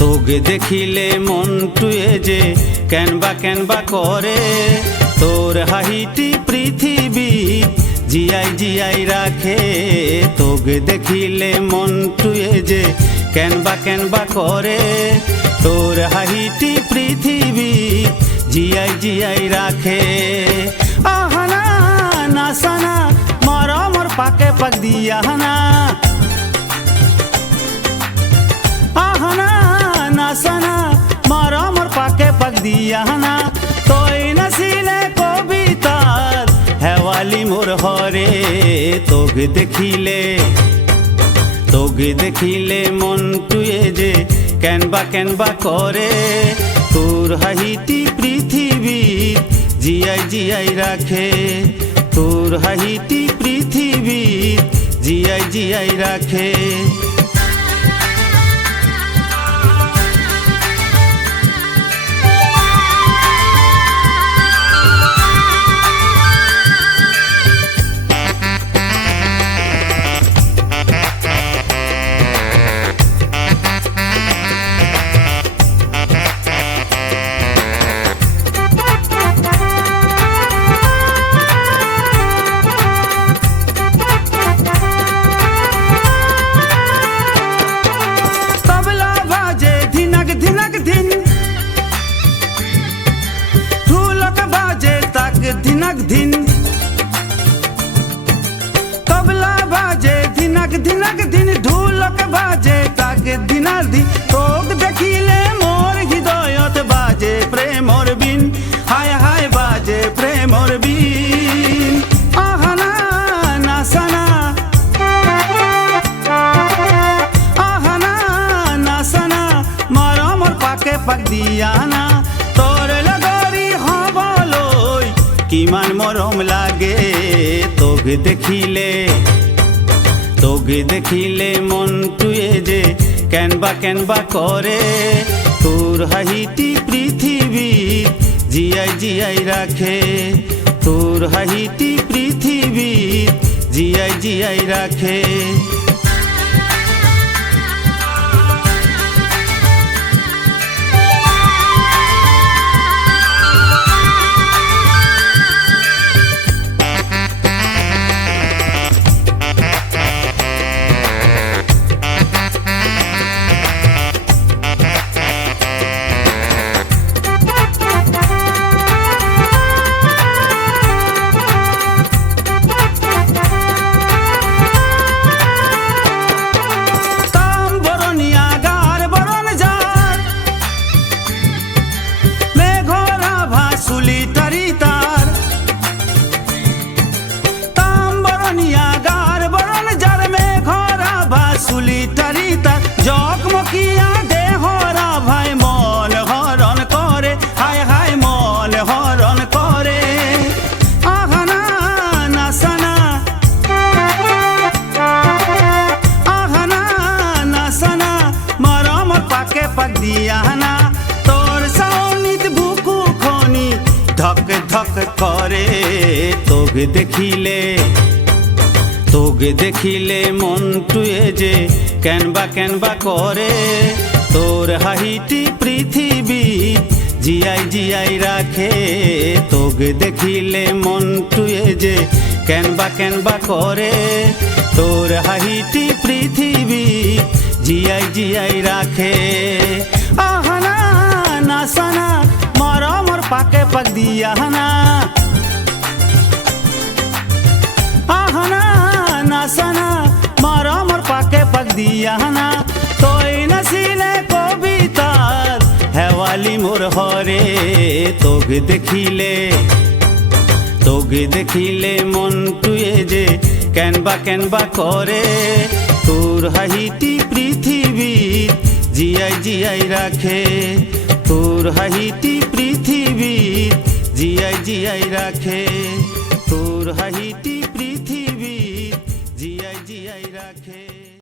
তোকে দেখিলে মনটুয়ে যে কেনবা করে তোর হাহিটি পৃথিবী জিয়াই জিয়াই রাখে। তোকে দেখিলে মনটুয়ে যে কেনবা করে তোর হাহিটি পৃথিবী জিয়াই জিয়াই রাখে। আহানা নাসানা মরমর পাকে পাক দিয়াহানা, আহানা নাসানা মরমর পাকে পাক দিয়াহানা। তোই নাছিলে কবিতার হেওয়ালি মোর হরে। তোকে দেখিলে মনটুয়ে যে কেনবা করে তোর হাহিটি পৃথিবী জিয়াই জিয়াই রাখে। তোর হাহিটি পৃথিবী জিয়াই জিয়াই রাখে। धिनक धिन तबला बाजे धिनक धिन ढोलक बाजे ताक धिनक धिन। तोक देखिले मोर हृदयत बाजे प्रेमर बिन, हाय हाय बाजे प्रेमर बिन। आहाना नासाना आहाना नासाना मरमर पाके पाक दियाना। तोर लगरी हबलई किमान मरम लागे। তোকে দেখিলে মনটুয়ে যে কেনবা করে তোর হাহিটি পৃথিবী জিয়াই জিয়াই রাখে। তোর হাহিটি পৃথিবী জিয়াই জিয়াই রাখে। জকমকিয়া দেহরা ভাই মন হরণ করে, হায় হায় মন হরণ করে। আহানা নাসানা আহানা নাসানা মরমর পাকে পাক দিয়াহানা। তোর সাউনিত বুকু খনি ধক ধক করে। তোকে দেখিলে মনটুয়ে যে কেনবা করে তোর হাহিটি পৃথিবী জিয়াই জিয়াই রাখে। তোকে দেখিলে মনটুয়ে যে কেনবা করে তোর হাহিটি পৃথিবী জিয়াই জিয়াই রাখে। আহানা নাসানা মরমর পাকে পাক দিয়াহানা, আহানা নাসানা মরমর পাকে পাক দিয়াহানা। তোই নাছিলে কবিতার হেওয়ালি মোর হরে। তোকে দেখিলে মনটুয়ে যে কেনবা করে তোর হাহিটি পৃথিবী জিয়াই জিয়াই রাখে। তোর হাহিটি পৃথিবী জিয়াই জিয়াই রাখে। তোর হাহিটি